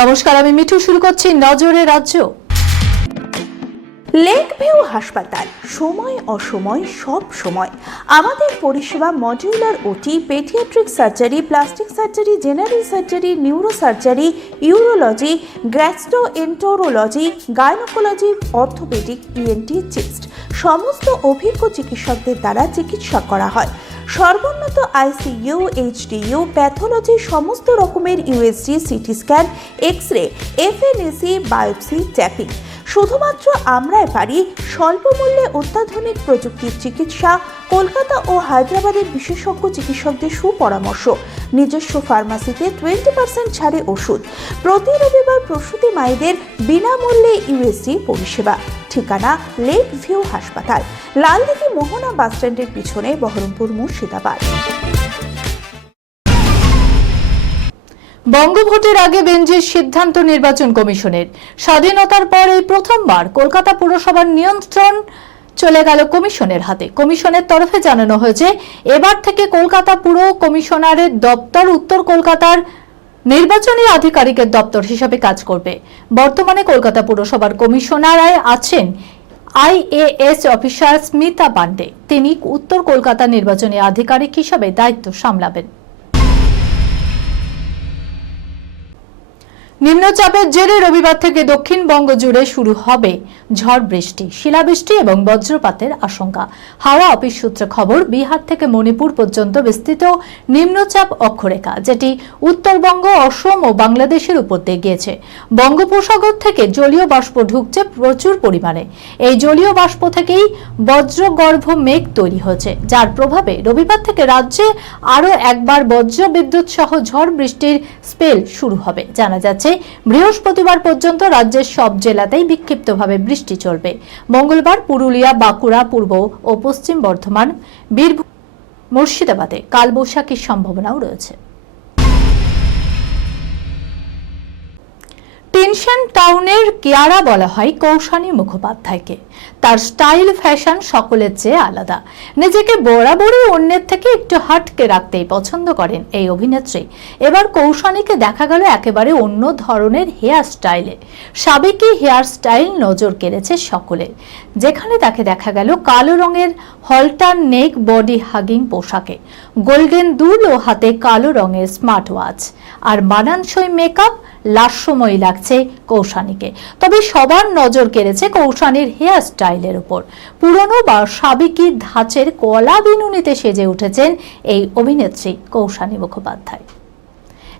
নমস্কার, আমি মিঠু। শুরু করছি নজরে রাজ্য। লেক ভিউ হাসপাতাল, সময় অসময় সব সময় আমাদের পরিষেবা modular OT, paediatric surgery, plastic surgery, general surgery, neuro surgery, urology, gastroenterology, gynaecology, orthopaedic, ENT, chest সমস্ত অভিজ্ঞ চিকিৎসকদের দ্বারা চিকিৎসা করা হয়। সর্বোন্নত আইসিইউ, এইচডিইউ, প্যাথোলজি, সমস্ত রকমের USG, CT scan, X ray, FNAC, biopsy, tapping. শুধুমাত্র আমরাই পারি স্বল্প মূল্যে অত্যাধুনিক প্রযুক্তির চিকিৎসা। কলকাতা ও হায়দ্রাবাদের বিশেষজ্ঞ চিকিৎসকদের সুপরামর্শ। নিজস্ব ফার্মাসিতে 20% ছাড়ে ওষুধ। প্রতি রবিবার প্রসূতি মায়েদের বিনামূল্যে ইউএসজি পরিষেবা। ঠিকানা লেক ভিউ হাসপাতাল, লালদিঘি মোহনা বাসস্ট্যান্ডের পিছনে, বহরমপুর, মুর্শিদাবাদ। বঙ্গভোটের আগে বেঞ্চের সিদ্ধান্ত নির্বাচন কমিশনের। স্বাধীনতার পর এই প্রথমবার কলকাতা পুরসভার নিয়ন্ত্রণ চলে গেল কমিশনের হাতে। কমিশনের তরফে জানানো হয়েছে, এবার থেকে কলকাতা পুর কমিশনারের দপ্তর উত্তর কলকাতার নির্বাচনী আধিকারিকের দপ্তর হিসাবে কাজ করবে। বর্তমানে কলকাতা পুরসভার কমিশনারায় আছেন আইএএস অফিসার স্মিতা পান্ডে। তিনি উত্তর কলকাতা নির্বাচনী আধিকারিক হিসাবে দায়িত্ব সামলাবেন। নিম্নচাপের জেরে রবিবার থেকে দক্ষিণবঙ্গ জুড়ে শুরু হবে ঝড় বৃষ্টি, শিলাবৃষ্টি এবং বজ্রপাতের আশঙ্কা। হাওয়া অফিস সূত্রে খবর, বিহার থেকে মণিপুর পর্যন্ত বিস্তৃত নিম্নচাপ অক্ষরেখা, যেটি উত্তরবঙ্গ, অসম ও বাংলাদেশের উপর দিয়ে গিয়েছে। বঙ্গোপসাগর থেকে জলীয় বাষ্প ঢুকছে প্রচুর পরিমাণে। এই জলীয় বাষ্প থেকেই বজ্রগর্ভ মেঘ তৈরি হয়েছে, যার প্রভাবে রবিবার থেকে রাজ্যে আরও একবার বজ্র বিদ্যুৎ সহ ঝড় বৃষ্টির স্পেল শুরু হবে। জানা যাচ্ছে, বৃহস্পতিবার পর্যন্ত রাজ্যের সব জেলাতেই বিক্ষিপ্তভাবে বৃষ্টি চলবে। মঙ্গলবার পুরুলিয়া, বাঁকুড়া, পূর্ব ও পশ্চিম বর্ধমান, বীরভূম, মুর্শিদাবাদে কালবৈশাখীর সম্ভাবনাও রয়েছে। টেনশন টাউনের কিয়ারা বলা হয় কৌশানী মুখোপাধ্যায়কে। তার স্টাইল, ফ্যাশন সকলের চেয়ে আলাদা। নিজেকে বরাবরই অন্যের থেকে একটু হাটকে রাখতেই পছন্দ করেন এই অভিনেত্রী। এবার কৌশানীকে দেখা গেল একেবারে অন্য ধরনের হেয়ার স্টাইলে। সাবেকি হেয়ার স্টাইল নজর কেড়েছে সকলের, যেখানে তাকে দেখা গেল কালো রঙের হলটার নেক বডি হাগিং পোশাকে, গোল্ডেন দুল ও হাতে কালো রঙের স্মার্ট ওয়াচ। আর মানানসই মেকআপ, লাস্যময়ী লাগছে কৌশানীকে। তবে সবার নজর কেড়েছে কৌশানীর হেয়ার স্টাইলের উপর। পুরনো বা সাবেকি ধাঁচের কলা বিনুনিতে সেজে উঠেছেন এই অভিনেত্রী কৌশানী মুখোপাধ্যায়।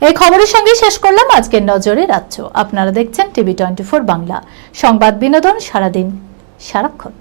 এই খবরের সঙ্গে শেষ করলাম আজকের নজরে রাজ্য। আপনারা দেখছেন টিভি 24 বাংলা, সংবাদ বিনোদন সারাদিন সারাক্ষণ।